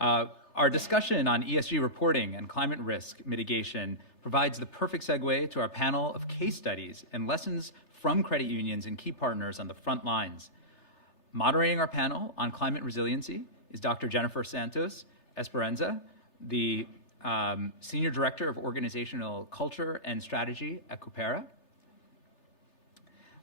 Our discussion on ESG reporting and climate risk mitigation provides the perfect segue to our panel of case studies and lessons from credit unions and key partners on the front lines. Moderating our panel on climate resiliency is Dr. Jennifer Santos Esperanza, the Senior Director of Organizational Culture and Strategy at Coopera.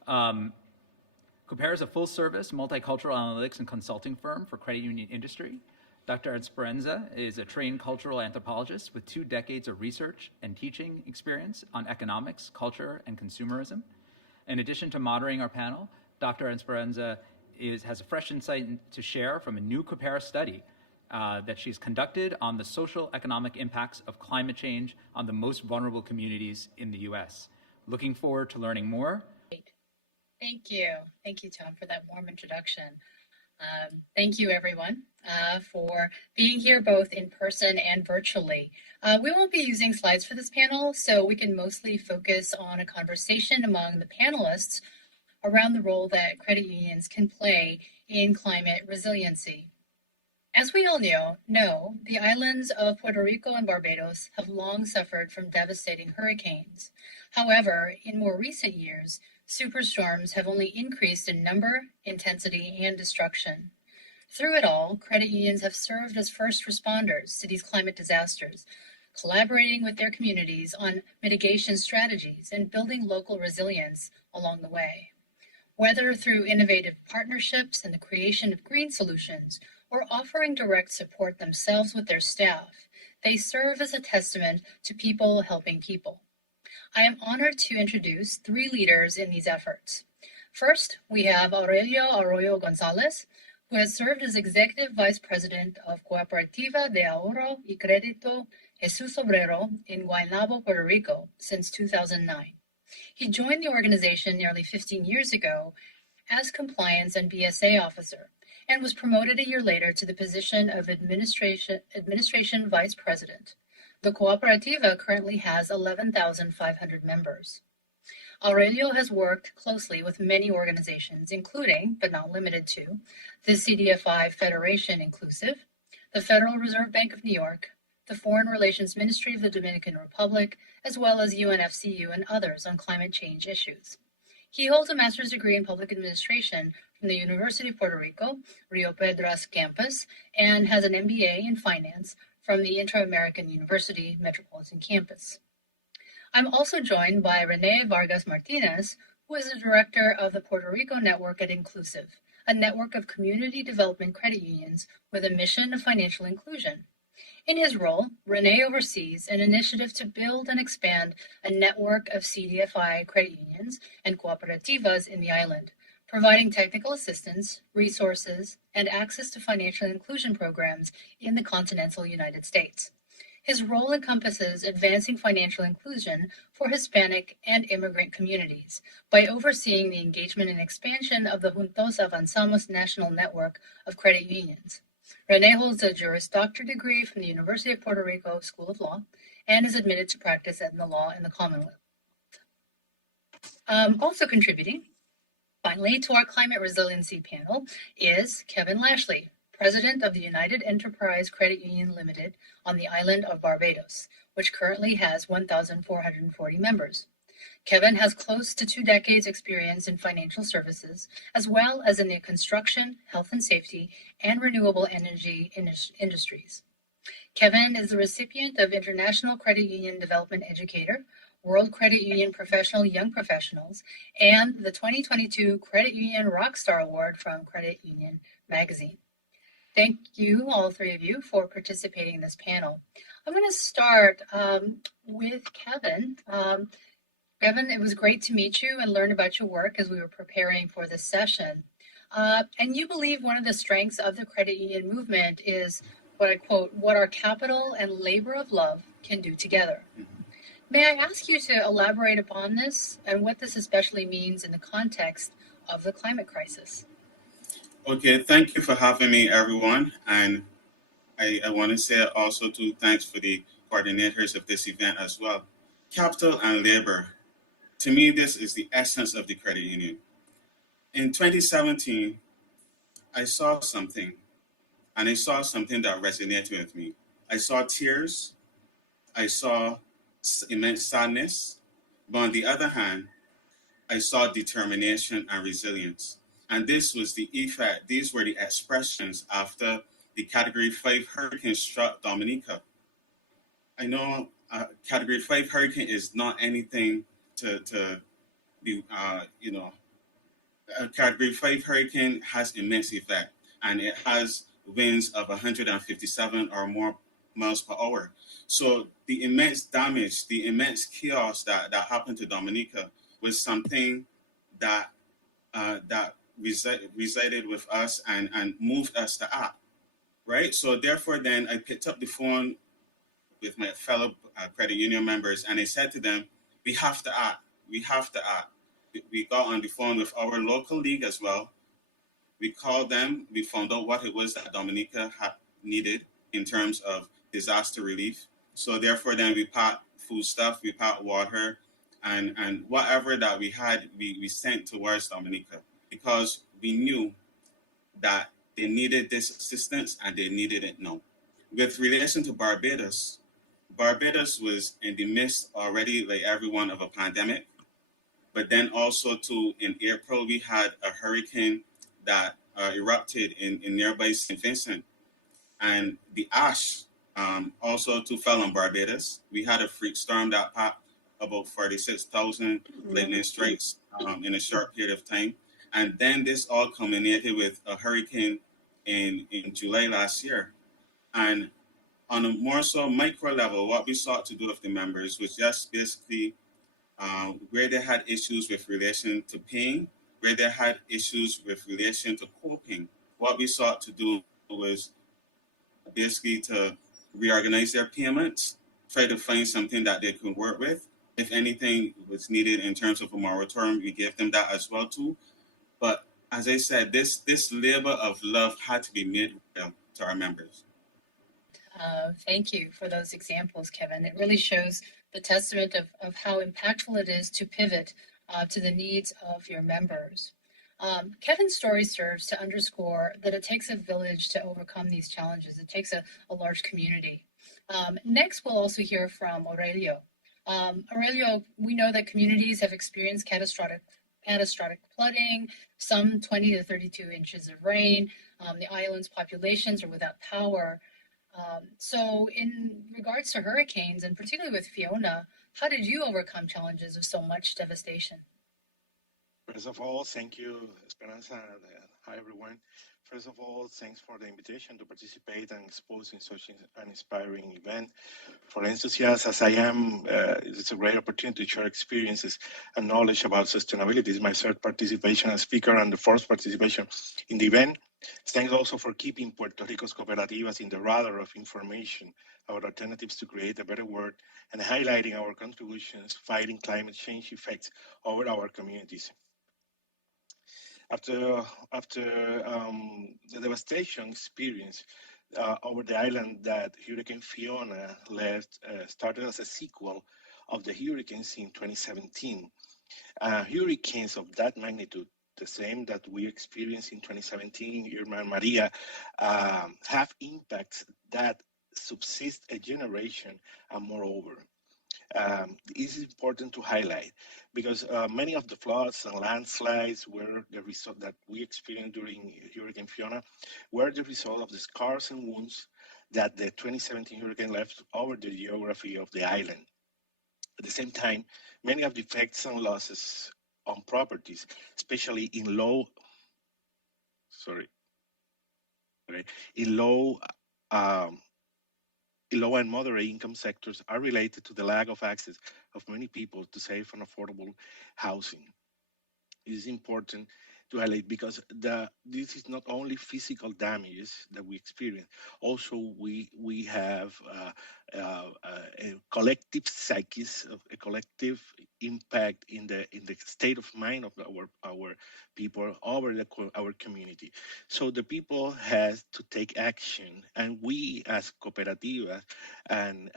Coopera is a full-service multicultural analytics and consulting firm for credit union industry. Dr. Esperanza is a trained cultural anthropologist with 2 decades of research and teaching experience on economics, culture, and consumerism. In addition to moderating our panel, Dr. Esperanza has a fresh insight to share from a new Coopera study that she's conducted on the social economic impacts of climate change on the most vulnerable communities in the U.S. Looking forward to learning more. Thank you. Thank you, Tom, for that warm introduction. Thank you, everyone, for being here both in person and virtually. We won't be using slides for this panel, so we can mostly focus on a conversation among the panelists around the role that credit unions can play in climate resiliency. As we all know, the islands of Puerto Rico and Barbados have long suffered from devastating hurricanes. However, in more recent years, superstorms have only increased in number, intensity, and destruction. Through it all, credit unions have served as first responders to these climate disasters, collaborating with their communities on mitigation strategies and building local resilience along the way. Whether through innovative partnerships and the creation of green solutions, or offering direct support themselves with their staff, they serve as a testament to people helping people. I am honored to introduce 3 leaders in these efforts. First, we have Aurelio Arroyo Gonzalez, who has served as Executive Vice President of Cooperativa de Ahorro y Crédito Jesus Obrero in Guaynabo, Puerto Rico, since 2009. He joined the organization nearly 15 years ago as Compliance and BSA Officer, and was promoted a year later to the position of Administration Vice President. The Cooperativa currently has 11,500 members. Aurelio has worked closely with many organizations, including, but not limited to, the CDFI Federation Inclusive, the Federal Reserve Bank of New York, the Foreign Relations Ministry of the Dominican Republic, as well as UNFCU and others on climate change issues. He holds a master's degree in public administration from the University of Puerto Rico, Rio Piedras campus, and has an MBA in finance from the Inter-American University Metropolitan Campus. I'm also joined by Renee Vargas Martinez, who is the director of the Puerto Rico Network at Inclusive, a network of community development credit unions with a mission of financial inclusion. In his role, Renee oversees an initiative to build and expand a network of CDFI credit unions and cooperativas in the island, providing technical assistance, resources, and access to financial inclusion programs in the continental United States. His role encompasses advancing financial inclusion for Hispanic and immigrant communities by overseeing the engagement and expansion of the Juntos Avanzamos National Network of Credit Unions. Renee holds a Juris Doctor degree from the University of Puerto Rico School of Law and is admitted to practice in the law in the Commonwealth. Also contributing, finally, to our climate resiliency panel is Kevin Lashley, President of the United Enterprise Credit Union Limited on the island of Barbados, which currently has 1,440 members. Kevin has close to 2 decades experience in financial services, as well as in the construction, health and safety, and renewable energy industries. Kevin is the recipient of International Credit Union Development Educator, World Credit Union Professional Young Professionals, and the 2022 Credit Union Rockstar Award from Credit Union Magazine. Thank you, all 3 of you, for participating in this panel. I'm going to start with Kevin. Kevin, it was great to meet you and learn about your work as we were preparing for this session. And you believe one of the strengths of the credit union movement is what I quote, what our capital and labor of love can do together. May I ask you to elaborate upon this and what this especially means in the context of the climate crisis? Okay, thank you for having me, everyone. And I want to say also too, thanks for the coordinators of this event as well. Capital and labor. To me, this is the essence of the credit union. In 2017, I saw something, and I saw something that resonated with me. I saw tears, I saw immense sadness, but on the other hand, I saw determination and resilience. And this was the effect, these were the expressions after the Category 5 hurricane struck Dominica. I know Category 5 hurricane is not anything to be, a Category 5 hurricane has immense effect, and it has winds of 157 or more miles per hour. So the immense damage, the immense chaos that happened to Dominica was something that resided with us and moved us to act, right? So therefore, then I picked up the phone with my fellow credit union members, and I said to them, "We have to act. We have to act." We got on the phone with our local league as well. We called them. We found out what it was that Dominica had needed in terms of disaster relief. So therefore, then we packed food stuff, we packed water, and whatever that we had, we sent towards Dominica because we knew that they needed this assistance and they needed it now. With relation to Barbados, Barbados was in the midst already, like everyone, of a pandemic. But then also too, in April, we had a hurricane that erupted in nearby St. Vincent. And the ash also too fell on Barbados. We had a freak storm that popped about 46,000 lightning strikes in a short period of time. And then this all culminated with a hurricane in July last year. And on a more so micro level, what we sought to do with the members was just basically where they had issues with relation to paying, where they had issues with relation to coping. What we sought to do was basically to reorganize their payments, try to find something that they could work with. If anything was needed in terms of a moratorium, we gave them that as well too. But as I said, this labor of love had to be made real to our members. Thank you for those examples, Kevin. It really shows the testament of how impactful it is to pivot to the needs of your members. Kevin's story serves to underscore that it takes a village to overcome these challenges. It takes a large community. Next, we'll also hear from Aurelio. Aurelio, we know that communities have experienced catastrophic flooding, some 20 to 32 inches of rain. The island's populations are without power. So in regards to hurricanes, and particularly with Fiona, how did you overcome challenges of so much devastation? First of all, thank you, Esperanza, and hi everyone. First of all, thanks for the invitation to participate and expose in such an inspiring event. For enthusiasts as I am, it's a great opportunity to share experiences and knowledge about sustainability. It's my third participation as speaker and the fourth participation in the event. Thanks also for keeping Puerto Rico's cooperativas in the radar of information about alternatives to create a better world and highlighting our contributions fighting climate change effects over our communities. After the devastation experience over the island that Hurricane Fiona left started as a sequel of the hurricanes in 2017. Hurricanes of that magnitude, the same that we experienced in 2017, Irma and Maria, have impacts that subsist a generation and moreover. It is important to highlight because many of the floods and landslides were the result that we experienced during Hurricane Fiona were the result of the scars and wounds that the 2017 hurricane left over the geography of the island. At the same time, many of the effects and losses on properties, especially in in low um, low and moderate income sectors are related to the lack of access of many people to safe and affordable housing. It is important to highlight because this is not only physical damages that we experience. Also, we have a collective psyches, a collective impact in the state of mind of our people over our community. So the people has to take action, and we as cooperativa and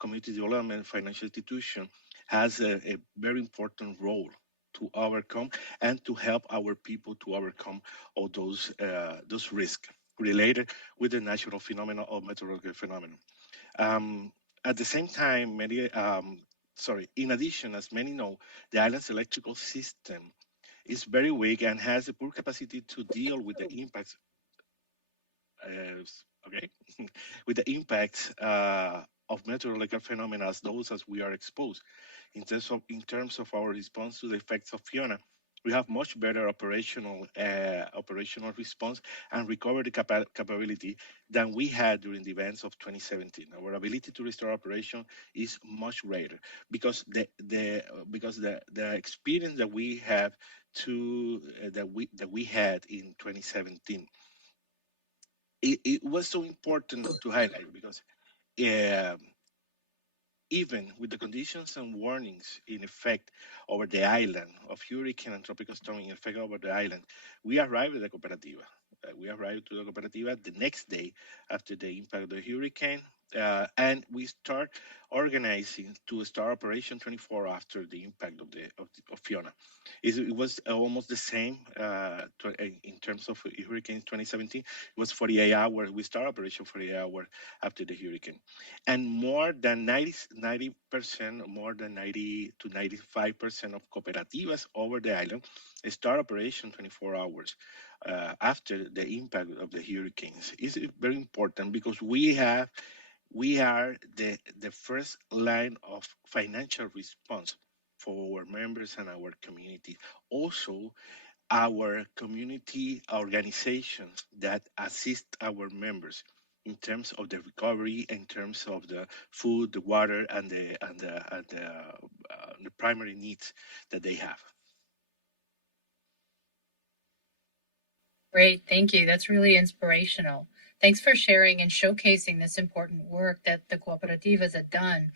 community development financial institution has a very important role to overcome and to help our people to overcome all those risks. related with the natural phenomenon or meteorological phenomenon. At the same time, in addition, as many know, the island's electrical system is very weak and has a poor capacity to deal with the impacts. Okay, with the impacts of meteorological phenomena as those as we are exposed. In terms of our response to the effects of Fiona, we have much better operational response and recovery capability than we had during the events of 2017. Our ability to restore operation is much greater because the experience that we have that we had in 2017, it was so important to highlight because uh, even with the conditions and warnings in effect over the island of hurricane and tropical storm in effect over the island, we arrived at the cooperativa. We arrived to the cooperativa the next day after the impact of the hurricane, and we start organizing to start operation 24 after the impact of Fiona. It was almost the same in terms of hurricane 2017. It was 48 hours. We start operation 48 hours after the hurricane, and more than 90%, more than 90 to 95% of cooperativas over the island start operation 24 hours after the impact of the hurricanes. It's very important because we are the first line of financial response for our members and our community. Also, our community organizations that assist our members in terms of the recovery, in terms of the food, the water, and the primary needs that they have. Great, thank you. That's really inspirational. Thanks for sharing and showcasing this important work that the cooperativas have done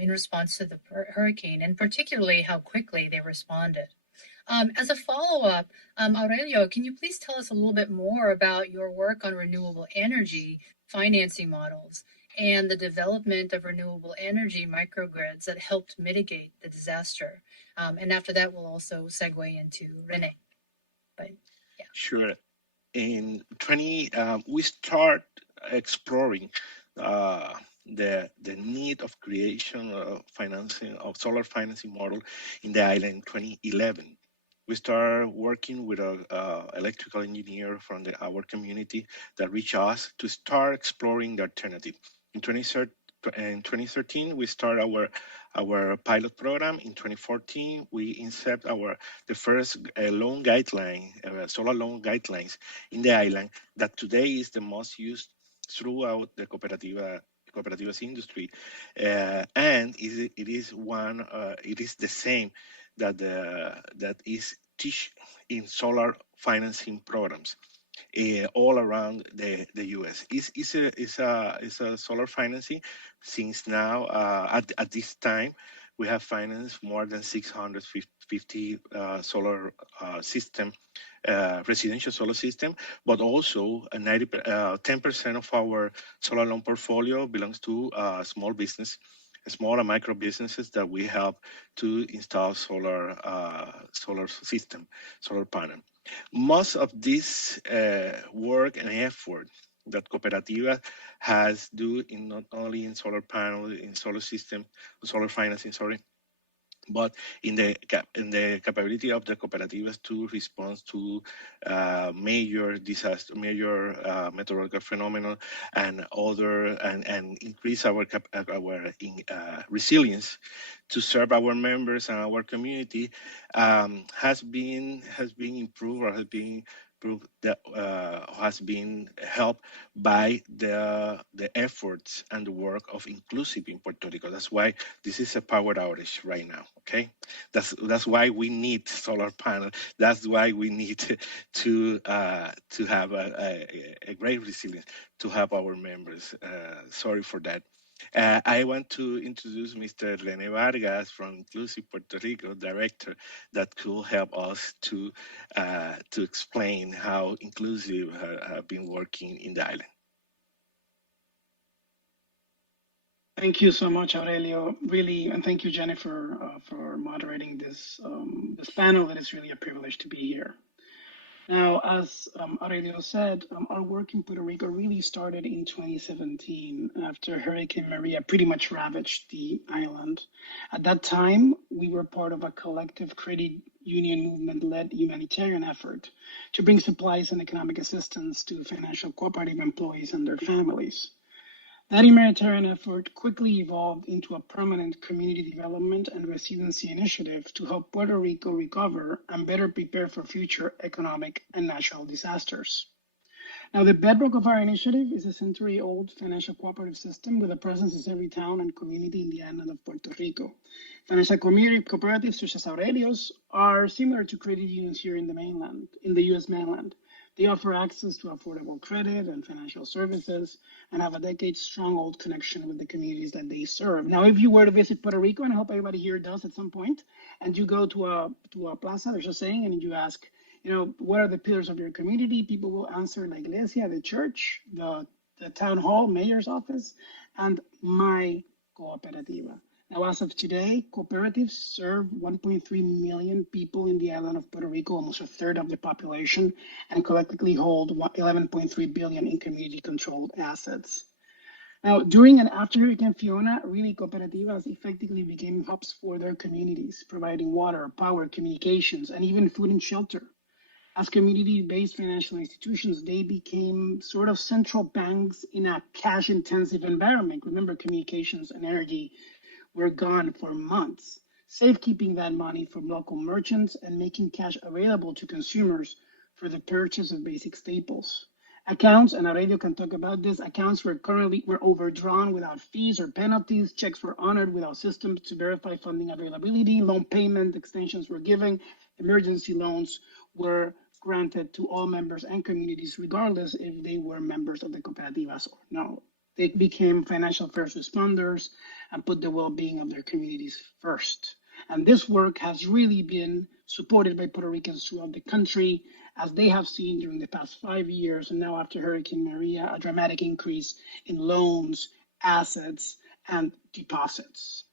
in response to the hurricane, and particularly how quickly they responded. As a follow-up, Aurelio, can you please tell us a little bit more about your work on renewable energy financing models and the development of renewable energy microgrids that helped mitigate the disaster? And after that, we'll also segue into Rene. But yeah. Sure. In 20, we start exploring the need of creation of financing of solar financing model in the island in 2011. We start working with an electrical engineer from our community that reached us to start exploring the alternative. In 2013, we start our pilot program. In 2014, we insert the first loan guideline, solar loan guidelines in the island that today is the most used throughout the cooperativas industry, and it is the same that is teach in solar financing programs all around the U.S. It's a solar financing. Since now, at this time, we have financed more than 650 solar system, residential solar system, but also 10% of our solar loan portfolio belongs to small and micro businesses that we help to install solar system, solar panel. Most of this work and effort that Cooperativa has do in not only in solar panel, in solar system, solar financing, but in the capability of the cooperativas to respond to major disaster, major meteorological phenomena, and increase our resilience to serve our members and our community has been improved or has been helped by the efforts and the work of Inclusive in Puerto Rico. That's why this is a power outage right now. Okay, that's why we need solar panel. That's why we need to have a great resilience to help our members. Sorry for that. I want to introduce Mr. Rene Vargas from Inclusive Puerto Rico, director, that could help us to explain how Inclusive have been working in the island. Thank you so much, Aurelio. Really, and thank you, Jennifer, for moderating this this panel. It is really a privilege to be here. Now, as Aurelio said, our work in Puerto Rico really started in 2017 after Hurricane Maria pretty much ravaged the island. At that time, we were part of a collective credit union movement-led humanitarian effort to bring supplies and economic assistance to financial cooperative employees and their families. That humanitarian effort quickly evolved into a permanent community development and resiliency initiative to help Puerto Rico recover and better prepare for future economic and natural disasters. Now, the bedrock of our initiative is a century-old financial cooperative system with a presence in every town and community in the island of Puerto Rico. Financial cooperatives such as Aurelio's are similar to credit unions here in the U.S. mainland. They offer access to affordable credit and financial services and have a decade-strong old connection with the communities that they serve. Now, if you were to visit Puerto Rico, and I hope everybody here does at some point, and you go to a plaza, there's a saying, and you ask, what are the pillars of your community? People will answer la iglesia, the church, the town hall, mayor's office, and my cooperativa. Now, as of today, cooperatives serve 1.3 million people in the island of Puerto Rico, almost a third of the population, and collectively hold 11.3 billion in community-controlled assets. Now, during and after Hurricane Fiona, really cooperativas effectively became hubs for their communities, providing water, power, communications, and even food and shelter. As community-based financial institutions, they became sort of central banks in a cash-intensive environment. Remember, communications and energy were gone for months, safekeeping that money from local merchants and making cash available to consumers for the purchase of basic staples. Accounts, and Aurelio can talk about this, accounts were overdrawn without fees or penalties, checks were honored without systems to verify funding availability, loan payment extensions were given, emergency loans were granted to all members and communities, regardless if they were members of the cooperativas or no. They became financial first responders and put the well-being of their communities first. And this work has really been supported by Puerto Ricans throughout the country, as they have seen during the past 5 years, and now after Hurricane Maria, a dramatic increase in loans, assets, and deposits.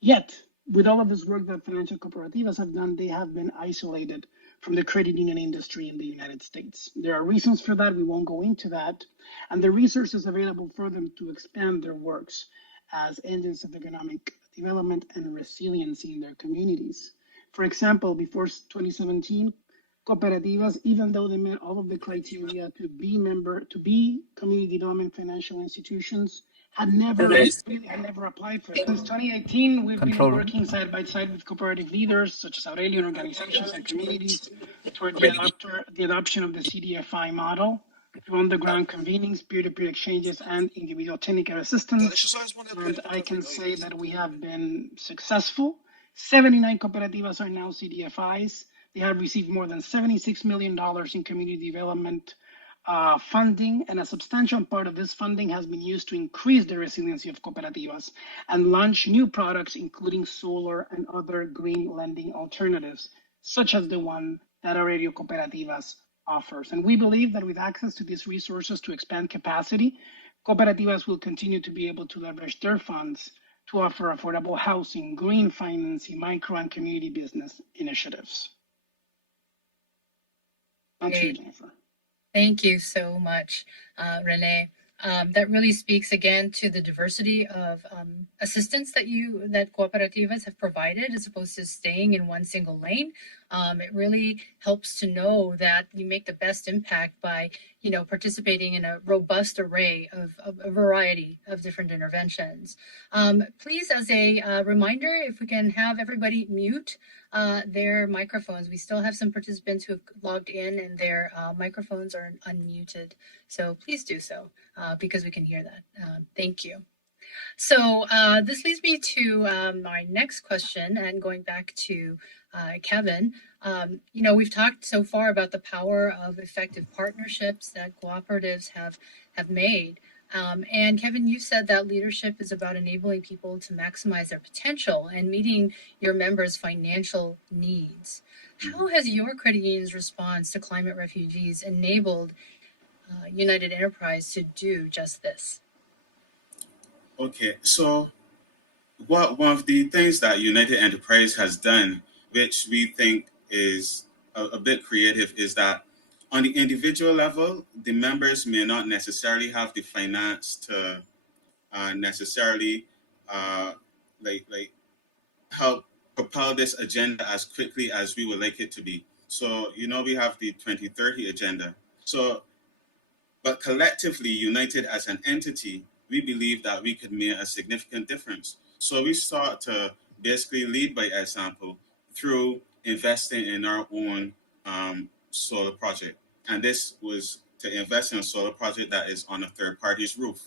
Yet, with all of this work that financial cooperativas have done, they have been isolated from the credit union industry in the United States. There are reasons for that. We won't go into that. And the resources available for them to expand their works as engines of economic development and resiliency in their communities. For example, before 2017, cooperativas, even though they met all of the criteria to be community development financial institutions, had never applied for it. Since 2018, we've been working side by side with cooperative leaders such as Aurelio and organizations and communities toward the adoption of the CDFI model through on-the-ground convenings, peer-to-peer exchanges, and individual technical assistance. And I can say that we have been successful. 79 cooperativas are now CDFIs. They have received more than $76 million in community development funding, and a substantial part of this funding has been used to increase the resiliency of cooperativas and launch new products, including solar and other green lending alternatives, such as the one that Aurelio Cooperativas offers. And we believe that with access to these resources to expand capacity, cooperativas will continue to be able to leverage their funds to offer affordable housing, green financing, micro and community business initiatives. On to you, Jennifer. Thank you so much, Renee. That really speaks again to the diversity of assistance that cooperativas have provided, as opposed to staying in one single lane. It really helps to know that you make the best impact by, participating in a robust array of a variety of different interventions. Please, as a reminder, if we can have everybody mute their microphones. We still have some participants who have logged in and their microphones are unmuted. So please do so because we can hear that. Thank you. So this leads me to my next question, and going back to Kevin. We've talked so far about the power of effective partnerships that cooperatives have made. And Kevin, you said that leadership is about enabling people to maximize their potential and meeting your members' financial needs. How has your credit union's response to climate refugees enabled United Enterprise to do just this? Okay, so one of the things that United Enterprise has done, which we think is a bit creative, is that On the individual level, the members may not necessarily have the finance to necessarily uh, like help propel this agenda as quickly as we would like it to be. So, we have the 2030 agenda. So, but collectively, united as an entity, we believe that we could make a significant difference. So we sought to basically lead by example through investing in our own solar project. And this was to invest in a solar project that is on a third party's roof.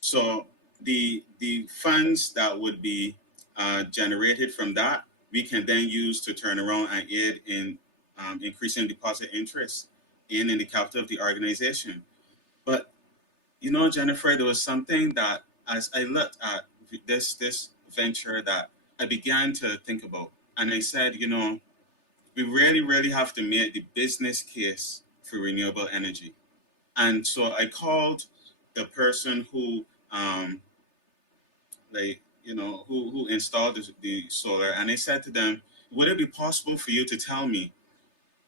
So the funds that would be generated from that, we can then use to turn around and aid in increasing deposit interest in the capital of the organization. But Jennifer, there was something that as I looked at this venture that I began to think about, and I said, we really, really have to make the business case for renewable energy. And so I called the person who who installed the solar, and I said to them, would it be possible for you to tell me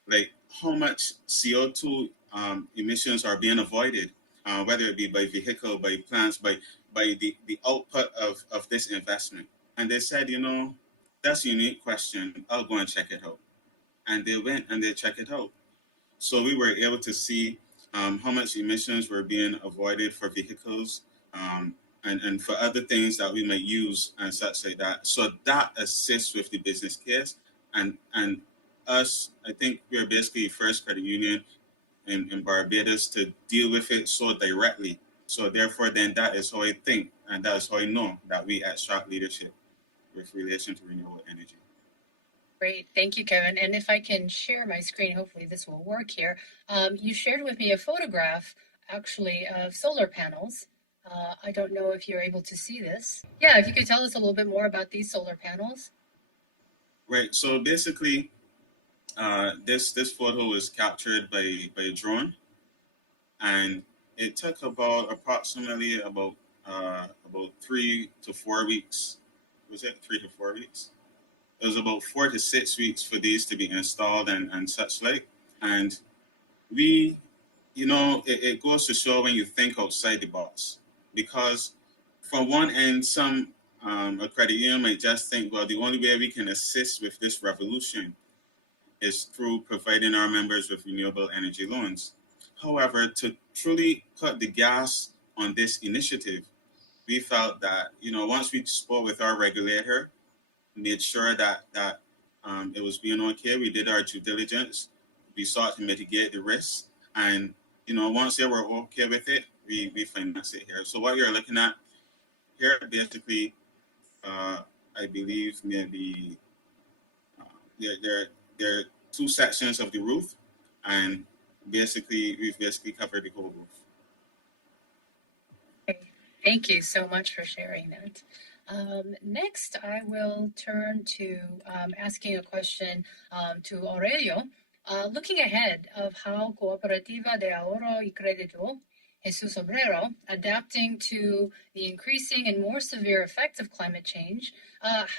like how much CO2 emissions are being avoided, whether it be by vehicle, by plants, by the output of this investment? And they said, that's a unique question. I'll go and check it out. And they went and they checked it out. So we were able to see how much emissions were being avoided for vehicles, and for other things that we might use and such like that. So that assists with the business case. And us, I think we're basically the first credit union in Barbados to deal with it so directly. So therefore, then that is how I think, and that is how I know that we at Shark Leadership with relation to renewable energy. Great, thank you, Kevin. And if I can share my screen, hopefully this will work here. You shared with me a photograph, actually, of solar panels. I don't know if you're able to see this. Yeah, if you could tell us a little bit more about these solar panels. Right. So basically, this photo was captured by a drone, and it took approximately about 3 to 4 weeks. Was it 3 to 4 weeks? It was about 4 to 6 weeks for these to be installed and such like. And we, it goes to show when you think outside the box, because from one end, some a credit union might just think, well, the only way we can assist with this revolution is through providing our members with renewable energy loans. However, to truly put the gas on this initiative, we felt that, once we spoke with our regulator, made sure that it was being okay, we did our due diligence, we sought to mitigate the risks, and once they were okay with it, we financed it here. So what you're looking at here, basically, I believe maybe there are 2 sections of the roof, and we've basically covered the whole roof. Thank you so much for sharing that. Next, I will turn to asking a question to Aurelio. Looking ahead of how Cooperativa de Ahorro y Crédito Jesus Obrero, adapting to the increasing and more severe effects of climate change,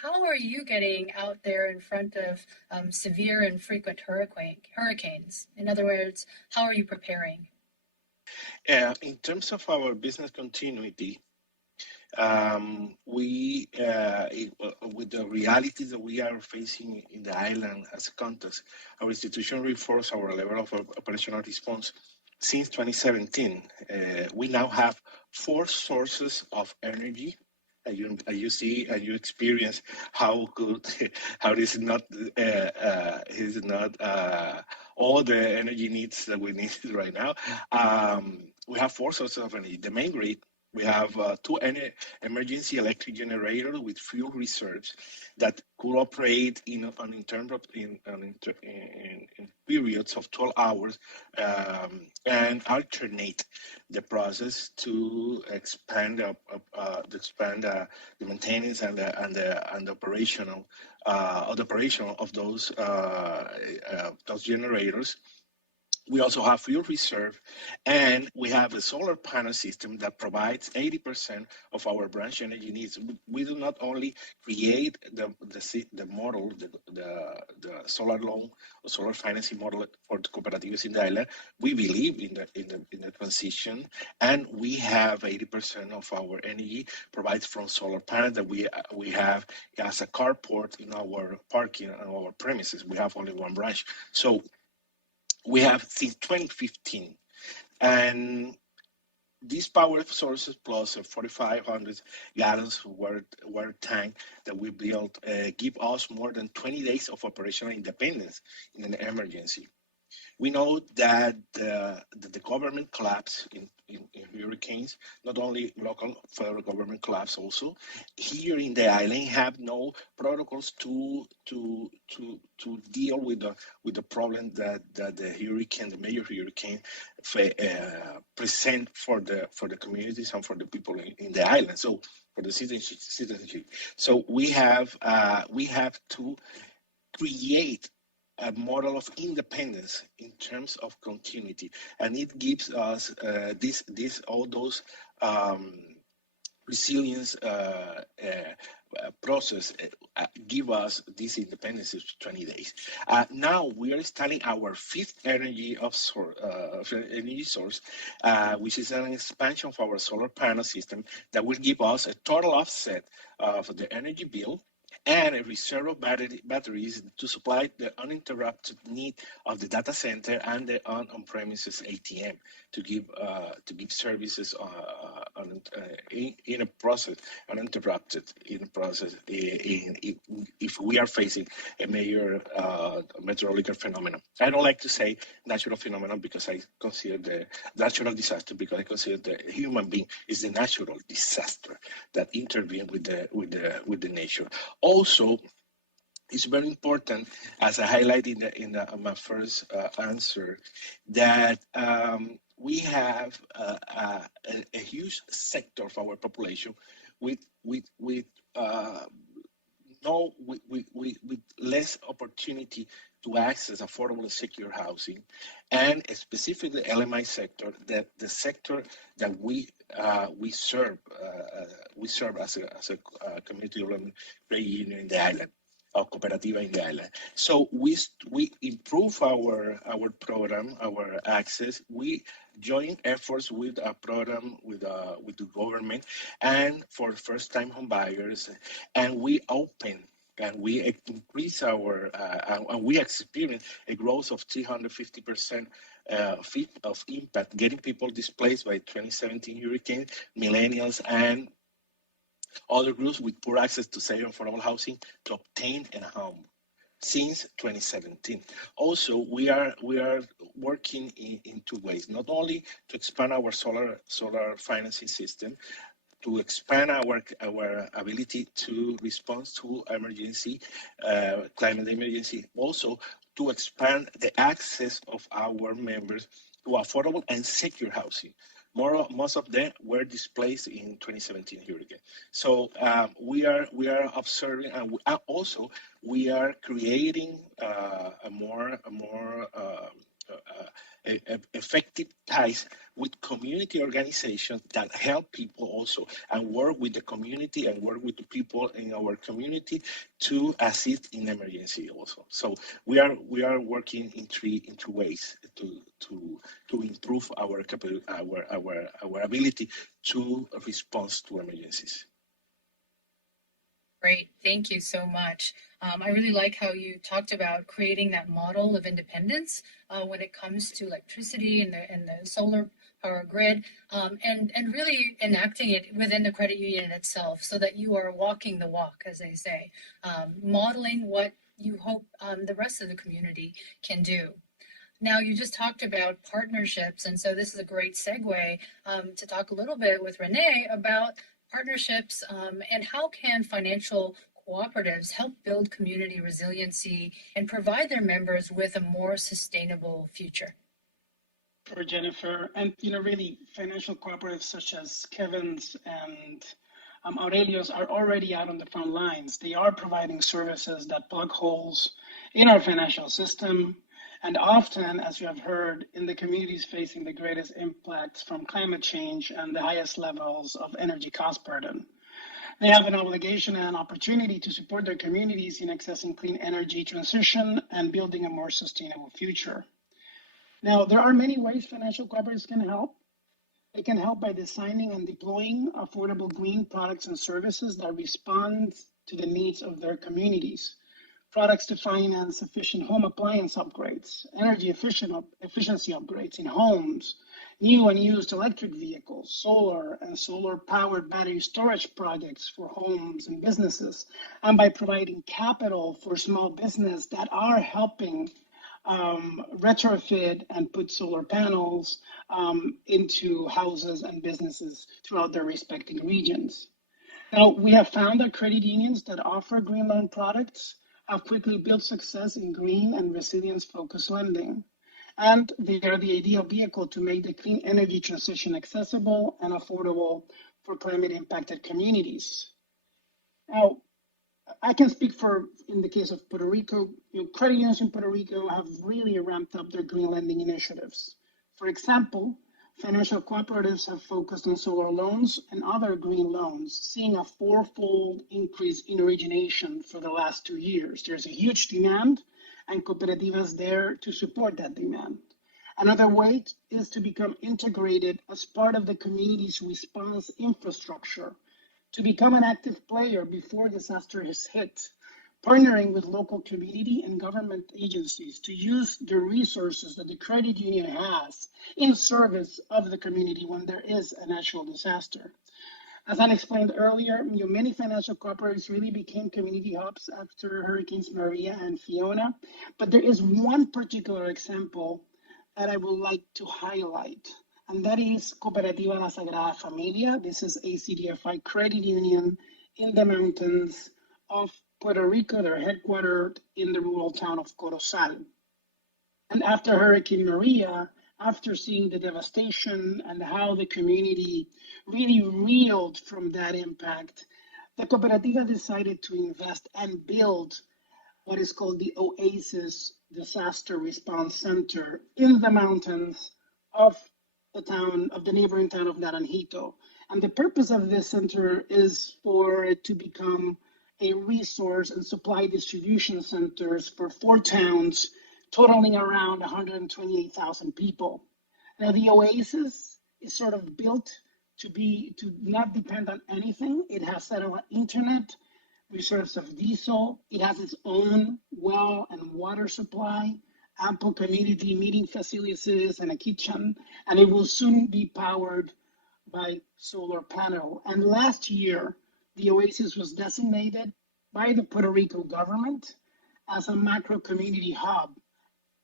how are you getting out there in front of severe and frequent hurricanes? In other words, how are you preparing? In terms of our business continuity, we, with the realities that we are facing in the island as a context, our institution reinforced our level of operational response. Since 2017, we now have 4 sources of energy. You see and you experience how good, how this is not all the energy needs that we need right now. We have 4 sources of energy. The main grid, we have 2 emergency electric generators with fuel reserves that could operate in periods of 12 hours and alternate the process to expand the maintenance and the operational of those generators. We also have fuel reserve, and we have a solar panel system that provides 80% of our branch energy needs. We do not only create the model, the solar loan or solar financing model for the cooperatives in the island. We believe in the transition, and we have 80% of our energy provides from solar panels that we have as a carport in our parking and our premises. We have only one branch, so we have since 2015, and these power sources plus a 4,500 gallons water tank that we built give us more than 20 days of operational independence in an emergency. We know that the government collapse in hurricanes, not only local federal government collapse also. Here in the island have no protocols to deal with the problem that the major hurricane present for the communities and for the people in the island. So for the citizenship. So we have to create a model of independence in terms of continuity, and it gives us all those resilience process give us this independence of 20 days. Now we are starting our fifth energy source, which is an expansion of our solar panel system that will give us a total offset of the energy bill and a reserve of batteries to supply the uninterrupted need of the data center and the on-premises ATM to give services in a process, uninterrupted in a process. If we are facing a major meteorological phenomenon, I don't like to say natural phenomenon because I consider the natural disaster, because I consider the human being is the natural disaster that intervene with the nature. Also, it's very important, as I highlighted in my first answer, that we have a huge sector of our population with less opportunity to access affordable and secure housing, and specifically the LMI sector, that the sector that we serve as a community development credit union in the island, or cooperativa in the island. So we improve our program, our access. We join efforts with a program with the government and for first-time home buyers, and we open and we increase our and we experience a growth of 350% of impact, getting people displaced by 2017 hurricane, millennials, and other groups with poor access to safe and affordable housing to obtain a home since 2017. Also, we are working in two ways, not only to expand our solar financing system, to expand our ability to respond to emergency, climate emergency, also to expand the access of our members to affordable and secure housing. Most of them were displaced in 2017 hurricane. So we are observing, and we are creating a more effective ties with community organizations that help people also and work with the community and work with the people in our community to assist in emergency also. So we are working in two ways to improve our ability to respond to emergencies. Great, thank you so much. I really like how you talked about creating that model of independence when it comes to electricity and the solar power grid, and really enacting it within the credit union itself, so that you are walking the walk, as they say, modeling what you hope the rest of the community can do. Now, you just talked about partnerships, and so this is a great segue to talk a little bit with Renee about partnerships and how can financial cooperatives help build community resiliency and provide their members with a more sustainable future. For Jennifer, and really financial cooperatives such as Kevin's and Aurelio's are already out on the front lines. They are providing services that plug holes in our financial system, and often, as you have heard, in the communities facing the greatest impacts from climate change and the highest levels of energy cost burden. They have an obligation and an opportunity to support their communities in accessing clean energy transition and building a more sustainable future. Now, there are many ways financial cooperatives can help. They can help by designing and deploying affordable green products and services that respond to the needs of their communities. Products to finance efficient home appliance upgrades, energy efficiency upgrades in homes, new and used electric vehicles, solar and solar-powered battery storage projects for homes and businesses, and by providing capital for small business that are helping retrofit and put solar panels into houses and businesses throughout their respective regions. Now, we have found that credit unions that offer green loan products have quickly built success in green and resilience-focused lending. And they are the ideal vehicle to make the clean energy transition accessible and affordable for climate-impacted communities. Now, I can speak for, in the case of Puerto Rico, credit unions in Puerto Rico have really ramped up their green lending initiatives. For example, financial cooperatives have focused on solar loans and other green loans, seeing a fourfold increase in origination for the last 2 years. There's a huge demand, and cooperativas there to support that demand. Another way is to become integrated as part of the community's response infrastructure, to become an active player before disaster has hit, partnering with local community and government agencies to use the resources that the credit union has in service of the community when there is a natural disaster. As I explained earlier, many financial cooperatives really became community hubs after Hurricanes Maria and Fiona, but there is one particular example that I would like to highlight, and that is Cooperativa La Sagrada Familia. This is a CDFI credit union in the mountains of Puerto Rico. They're headquartered in the rural town of Corozal. And after Hurricane Maria, after seeing the devastation and how the community really reeled from that impact, the Cooperativa decided to invest and build what is called the OASIS Disaster Response Center in the mountains of the neighboring town of Naranjito. And the purpose of this center is for it to become a resource and supply distribution centers for 4 towns, totaling around 128,000 people. Now, the Oasis is sort of built to not depend on anything. It has satellite internet, reserves of diesel. It has its own well and water supply, ample community meeting facilities and a kitchen, and it will soon be powered by solar panel. And last year, the Oasis was designated by the Puerto Rico government as a macro community hub.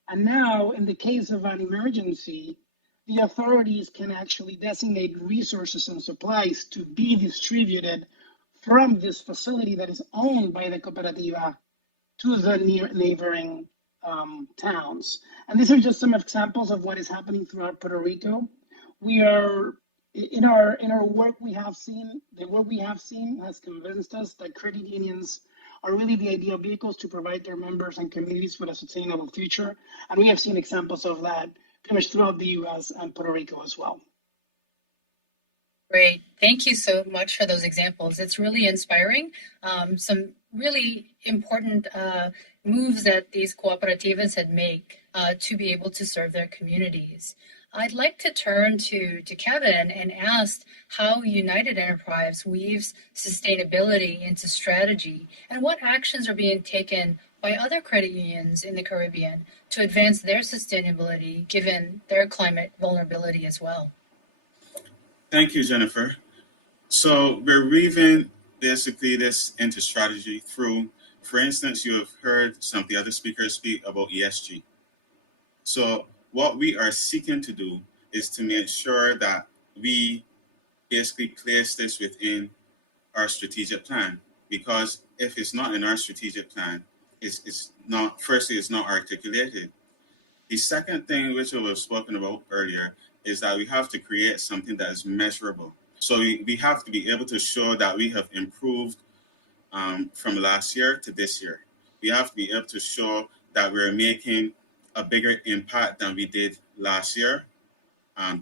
And now, in the case of an emergency, the authorities can actually designate resources and supplies to be distributed from this facility that is owned by the Cooperativa to the neighboring towns. And these are just some examples of what is happening throughout Puerto Rico. We are, in our work we have seen, the work we have seen has convinced us that credit unions are really the ideal vehicles to provide their members and communities with a sustainable future. And we have seen examples of that pretty much throughout the US and Puerto Rico as well. Great. Thank you so much for those examples. It's really inspiring. Some really important moves that these cooperativas had made to be able to serve their communities. I'd like to turn to Kevin and ask how United Enterprise weaves sustainability into strategy and what actions are being taken by other credit unions in the Caribbean to advance their sustainability given their climate vulnerability as well. Thank you, Jennifer. So we're weaving basically this into strategy through, for instance, you have heard some of the other speakers speak about ESG. So what we are seeking to do is to make sure that we basically place this within our strategic plan, because if it's not in our strategic plan, it's not articulated. The second thing, which we have spoken about earlier, is that we have to create something that is measurable. So we have to be able to show that we have improved from last year to this year. We have to be able to show that we're making a bigger impact than we did last year,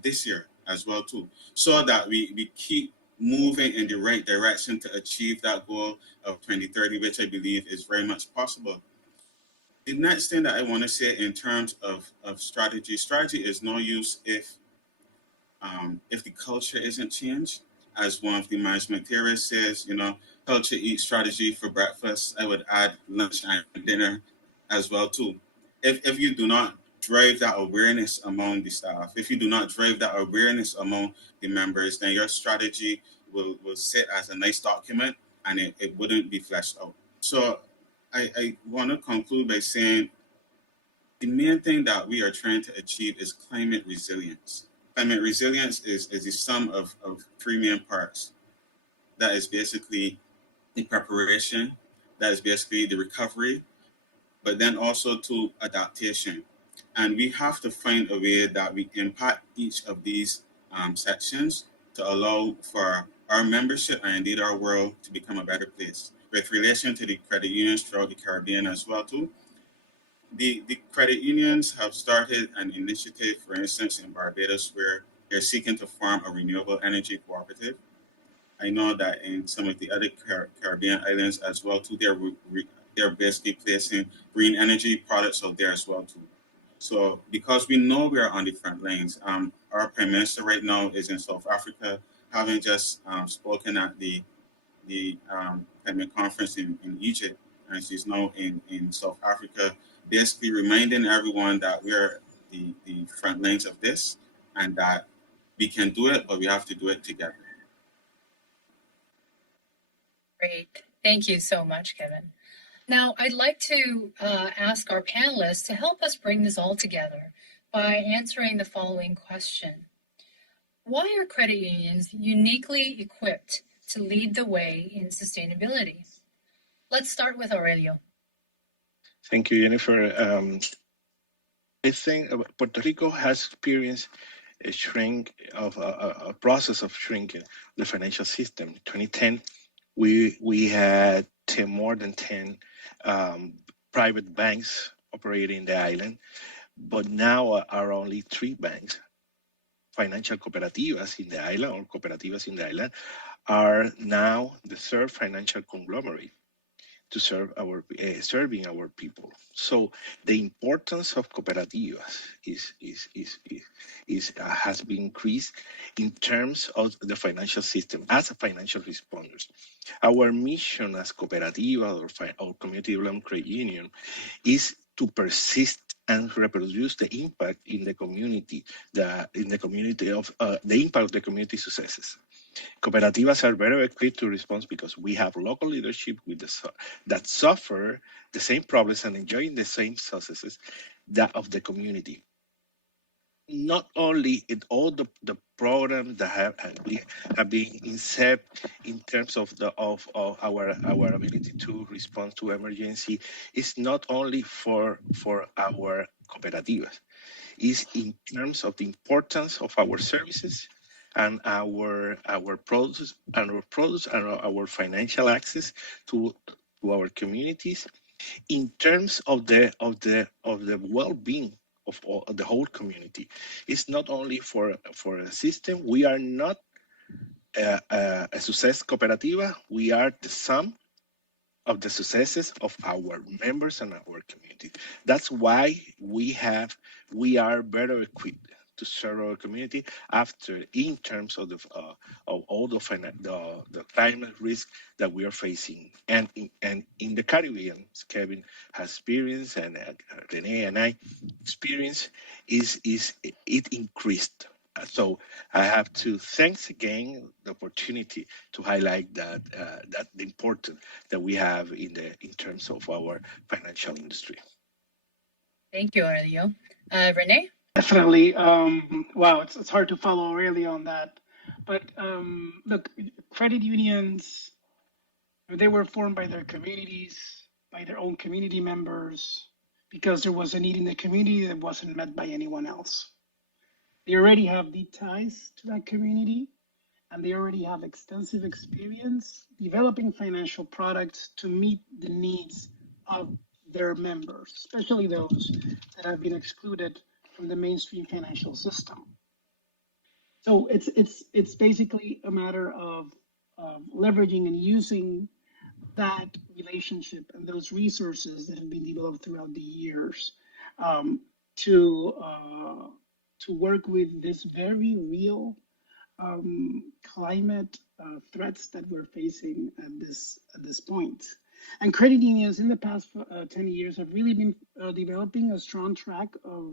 this year as well too, so that we keep moving in the right direction to achieve that goal of 2030, which I believe is very much possible. The next thing that I want to say in terms of strategy is no use if the culture isn't changed. As one of the management theorists says, culture eats strategy for breakfast. I would add lunch and dinner as well too. If you do not drive that awareness among the staff, if you do not drive that awareness among the members, then your strategy will sit as a nice document and it wouldn't be fleshed out. So I want to conclude by saying the main thing that we are trying to achieve is climate resilience. Climate resilience is the sum of three main parts. That is basically the preparation, that is basically the recovery, but then also to adaptation. And we have to find a way that we impact each of these sections to allow for our membership and indeed our world to become a better place. With relation to the credit unions throughout the Caribbean as well too, the credit unions have started an initiative, for instance, in Barbados, where they're seeking to form a renewable energy cooperative. I know that in some of the other Caribbean islands as well too, they're basically placing green energy products out there as well too. So because we know we are on the front lines, our prime minister right now is in South Africa, having just spoken at the climate conference in Egypt, and she's now in South Africa, basically reminding everyone that we are the front lines of this and that we can do it, but we have to do it together. Great. Thank you so much, Kevin. Now, I'd like to ask our panelists to help us bring this all together by answering the following question. Why are credit unions uniquely equipped to lead the way in sustainability? Let's start with Aurelio. Thank you, Jennifer. I think Puerto Rico has experienced a process of shrinking the financial system. In 2010, we had more than 10 private banks operating in the island, but now are only 3 banks. Financial cooperativas in the island, or cooperativas in the island, are now the third financial conglomerate to serving our people. So the importance of cooperativas has been increased in terms of the financial system as a financial responders. Our mission as cooperativa or community development credit union is to persist and reproduce the impact in the community, the impact of the community successes. Cooperativas are very equipped to respond because we have local leadership that suffer the same problems and enjoying the same successes that of the community. Not only in all the programs that have been inset in terms of our ability to respond to emergency, is not only for our cooperativas, is in terms of the importance of our services and our products and our financial access to our communities, in terms of the well-being of the whole community. It's not only for a system. We are not a success cooperativa. We are the sum of the successes of our members and our community. That's why we are better equipped to serve our community in terms of all the climate risk that we are facing, and in the Caribbean, Kevin has experienced, and Renee and I experienced, it increased. So I have to thanks again the opportunity to highlight that the importance that we have in terms of our financial industry. Thank you, Aurelio. Renee? Definitely. Wow, it's hard to follow Aurelio on that. But look, credit unions, they were formed by their communities, by their own community members, because there was a need in the community that wasn't met by anyone else. They already have deep ties to that community, and they already have extensive experience developing financial products to meet the needs of their members, especially those that have been excluded from the mainstream financial system. So it's basically a matter of leveraging and using that relationship and those resources that have been developed throughout the years um, to to work with this very real climate threats that we're facing at this point. And credit unions in the past 10 years have really been developing a strong track of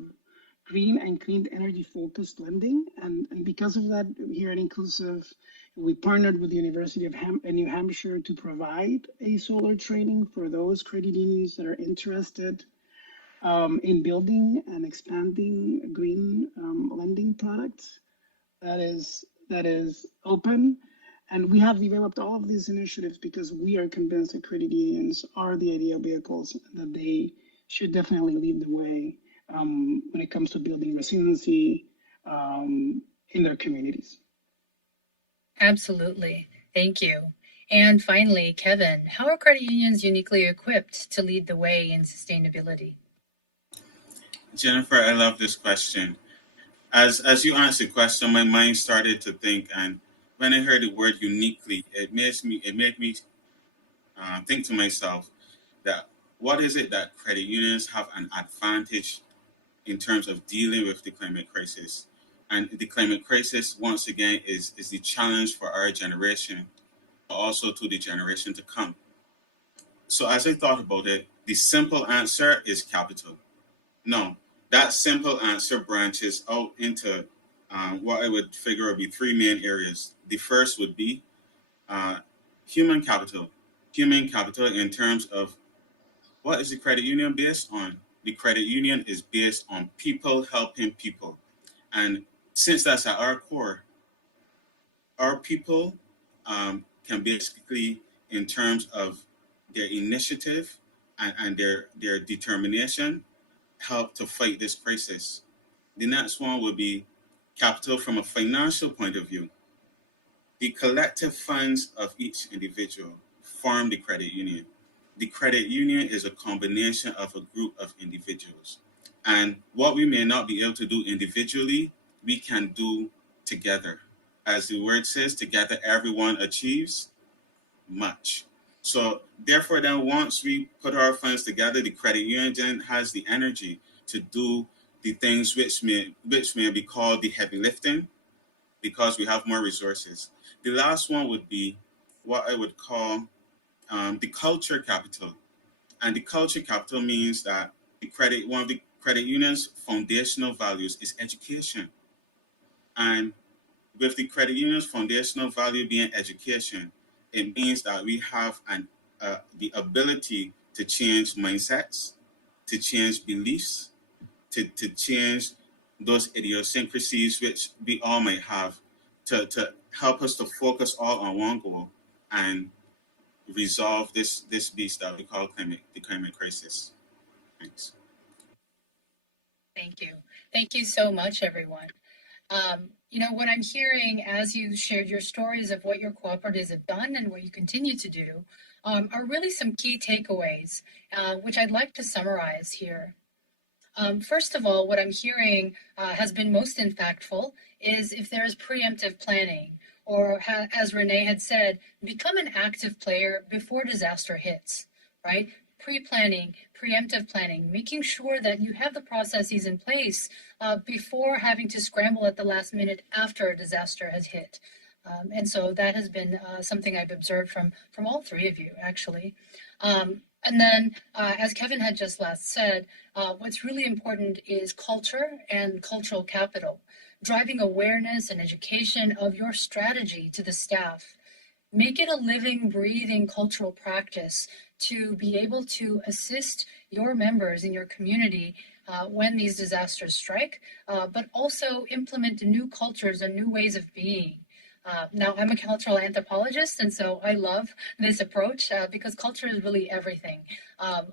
green and clean energy focused lending. And because of that, here at Inclusive, we partnered with the University of New Hampshire to provide a solar training for those credit unions that are interested in building and expanding green lending products that is open. And we have developed all of these initiatives because we are convinced that credit unions are the ideal vehicles, that they should definitely lead the way when it comes to building resiliency in their communities. Absolutely. Thank you. And finally, Kevin, how are credit unions uniquely equipped to lead the way in sustainability? Jennifer, I love this question. As you answered the question, my mind started to think, and when I heard the word uniquely, it made me think to myself that what is it that credit unions have an advantage in terms of dealing with the climate crisis? And the climate crisis, once again, is the challenge for our generation, but also to the generation to come. So as I thought about it, the simple answer is capital. No, that simple answer branches out into what I would figure would be three main areas. The first would be uh, human capital. Human capital in terms of what is the credit union based on? The credit union is based on people helping people. And since that's at our core, our people can basically, in terms of their initiative and their determination, help to fight this crisis. The next one would be capital from a financial point of view. The collective funds of each individual form the credit union. The credit union is a combination of a group of individuals. And what we may not be able to do individually, we can do together. As the word says, together everyone achieves much. So therefore, then once we put our funds together, the credit union then has the energy to do the things which may be called the heavy lifting, because we have more resources. The last one would be what I would call the culture capital. And the culture capital means that one of the credit union's foundational values is education. And with the credit union's foundational value being education, it means that we have the ability to change mindsets, to change beliefs, to change those idiosyncrasies which we all might have, to help us to focus all on one goal and resolve this beast that we call the climate crisis. Thanks. Thank you. Thank you so much, everyone. What I'm hearing as you shared your stories of what your cooperatives have done and what you continue to do are really some key takeaways, which I'd like to summarize here. First of all, what I'm hearing has been most impactful is if there is preemptive planning, or as Renee had said, become an active player before disaster hits, right? Pre-planning, preemptive planning, making sure that you have the processes in place before having to scramble at the last minute after a disaster has hit. And so that has been something I've observed from all three of you, actually. And then, as Kevin had just last said, what's really important is culture and cultural capital, driving awareness and education of your strategy to the staff. Make it a living, breathing cultural practice to be able to assist your members in your community when these disasters strike, but also implement new cultures and new ways of being. Now, I'm a cultural anthropologist, and so I love this approach because culture is really everything.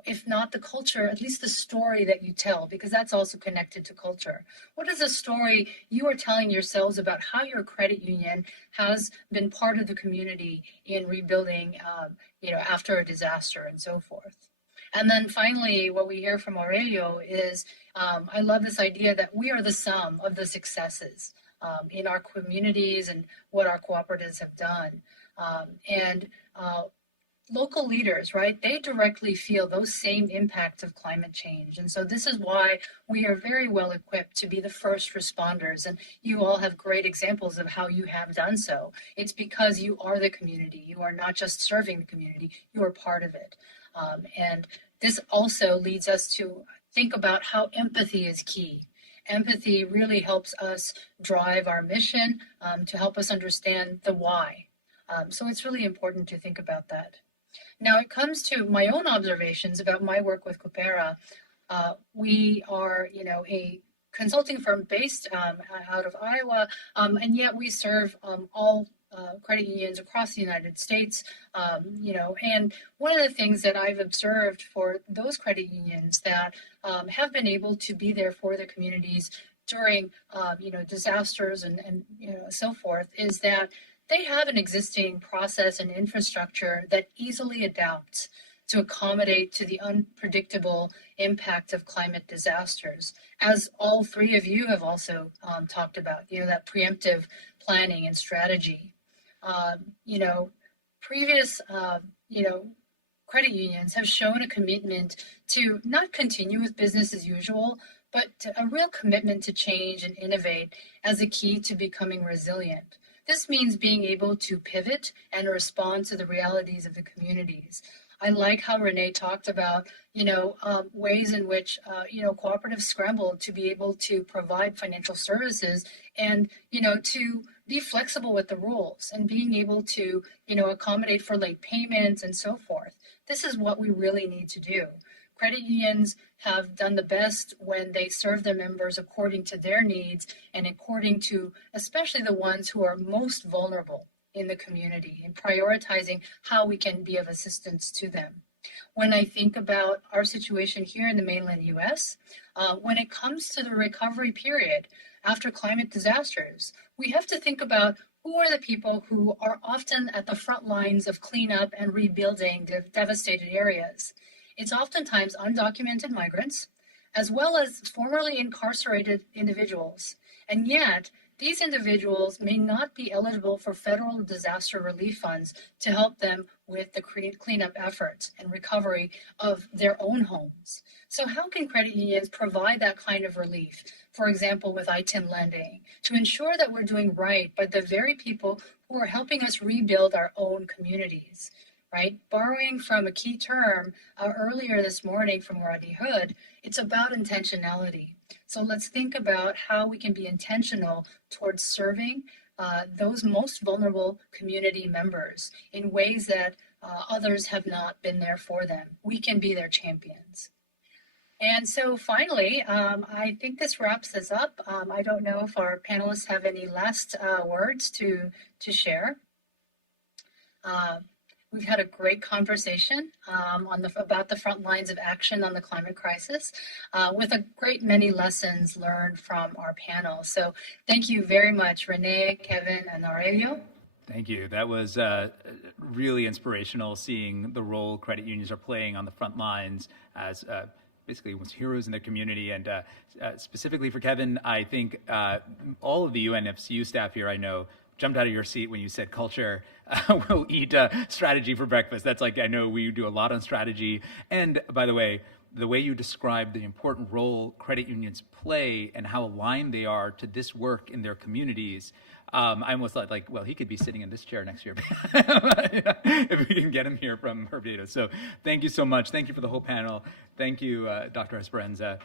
If not the culture, at least the story that you tell, because that's also connected to culture. What is a story you are telling yourselves about how your credit union has been part of the community in rebuilding, after a disaster and so forth? And then finally, what we hear from Aurelio is, I love this idea that we are the sum of the successes in our communities and what our cooperatives have done. And local leaders, right, they directly feel those same impacts of climate change. And so this is why we are very well equipped to be the first responders. And you all have great examples of how you have done so. It's because you are the community. You are not just serving the community, you are part of it. And this also leads us to think about how empathy is key. Empathy really helps us drive our mission, to help us understand the why. So it's really important to think about that. Now it comes to my own observations about my work with Coopera. We are, a consulting firm based out of Iowa, and yet we serve all credit unions across the United States. And one of the things that I've observed for those credit unions that have been able to be there for their communities during, disasters and so forth is that they have an existing process and infrastructure that easily adapts to accommodate to the unpredictable impact of climate disasters. As all three of you have also talked about, that preemptive planning and strategy. Previous, credit unions have shown a commitment to not continue with business as usual, but a real commitment to change and innovate as a key to becoming resilient. This means being able to pivot and respond to the realities of the communities. I like how Renee talked about, ways in which, cooperatives scrambled to be able to provide financial services and, to be flexible with the rules and being able to, accommodate for late payments and so forth. This is what we really need to do. Credit unions have done the best when they serve their members according to their needs and according to especially the ones who are most vulnerable in the community and prioritizing how we can be of assistance to them. When I think about our situation here in the mainland US, when it comes to the recovery period after climate disasters, we have to think about who are the people who are often at the front lines of cleanup and rebuilding the devastated areas. It's oftentimes undocumented migrants, as well as formerly incarcerated individuals. And yet, these individuals may not be eligible for federal disaster relief funds to help them with the cleanup efforts and recovery of their own homes. So how can credit unions provide that kind of relief, for example, with ITIN lending, to ensure that we're doing right by the very people who are helping us rebuild our own communities? Right? Borrowing from a key term earlier this morning from Rodney Hood, it's about intentionality. So let's think about how we can be intentional towards serving those most vulnerable community members in ways that others have not been there for them. We can be their champions. And so finally, I think this wraps us up. I don't know if our panelists have any last words to share. We've had a great conversation about the front lines of action on the climate crisis with a great many lessons learned from our panel. So thank you very much, Renee, Kevin, and Aurelio. Thank you. That was really inspirational, seeing the role credit unions are playing on the front lines as basically almost heroes in their community. And specifically for Kevin, I think all of the UNFCU staff here, I know, jumped out of your seat when you said culture will eat strategy for breakfast. That's like, I know we do a lot on strategy. And by the way you described the important role credit unions play and how aligned they are to this work in their communities, I almost thought well, he could be sitting in this chair next year if we can get him here from Barbados. So thank you so much. Thank you for the whole panel. Thank you, Dr. Esperanza.